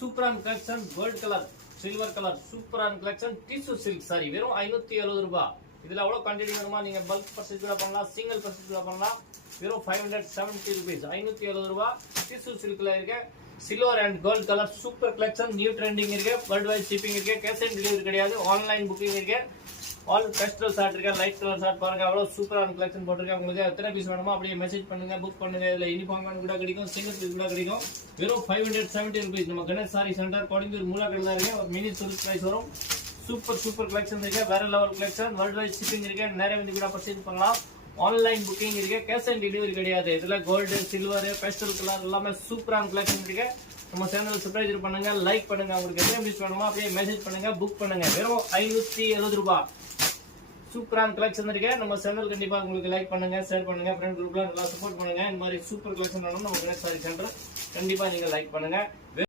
சூப்பரான collection gold colour silver colour சூப்பரான collection tissue silk sari வெறும் 570 ரூபாய். இதுல அவ்வளவு குவாண்டிட்டி வேணுமா நீங்க பல்க் பர்ச்சேஸ் கூட பண்ணலாம், சிங்கிள் பர்ச்சேஸ் கூட பண்ணலாம். வெறும் 570 rupees 570 ரூபாய். டிஷ்யூ சில்க்ல இருக்கு silver and gold colour super collection new trending இருக்கு. வேர்ல்ட் வைட் ஷிப்பிங் இருக்கு. கேஷ் ஆன் டெலிவரி கிடையாது. ஆன்லைன் புக்கிங் இருக்கு. ஆல் பேஸ்டல் ஷார்ட் இருக்கு. லைட் கலர் ஷார்ட் பாருங்க அவ்வளவு சூப்பரான கலெக்ஷன் போட்டிருக்கேன். உங்களுக்கு எத்தனை பீஸ் வேணுமோ அப்படியே மெசேஜ் பண்ணுங்க, புக் பண்ணுங்க. இதுல யூனிஃபார்ம் கூட கிடைக்கும், சிங்கிள் பீஸ் கூட கிடைக்கும். வெறும் 570 rupees. நம்ம கணேஷ் சாரி சென்டர் கோயம்புத்தூர் மூலக்கடை இருக்கு. ஒரு மினி சூப்பர் பிரைஸ் வரும். சூப்பர் கலெக்ஷன் இருக்கு. வேற level collection. World wide shipping இருக்கு. நேரா வந்து கூட பர்ச்சேஸ் பண்ணலாம். ஆன்லைன் புக்கிங் இருக்கு. கேஷ் ஆன் டெலிவரி கிடையாது. இதுல கோல்டு சில்வர் பேஸ்டல் கலர் எல்லாமே சூப்பரான கலெக்ஷன் இருக்கு. நம்ம சேனல் சப்ஸ்கிரைப் பண்ணுங்க, லைக் பண்ணுங்க. உங்களுக்கு எத்தனை பீஸ் வேணுமோ அப்படியே மெசேஜ் பண்ணுங்க, புக் பண்ணுங்க. வெறும் 570 ரூபாய். சூப்பரான கலெக்ஷன் இருக்கு. நம்ம சேனல் கண்டிப்பா உங்களுக்கு லைக் பண்ணுங்க, ஷேர் பண்ணுங்க, ஃப்ரெண்ட் குரூப்ல நல்லா சப்போர்ட் பண்ணுங்க. இந்த மாதிரி சூப்பர் கலெக்ஷன் வேணும் நம்ம கணேஷ் சாரி சென்டர் கண்டிப்பா நீங்க லைக் பண்ணுங்க.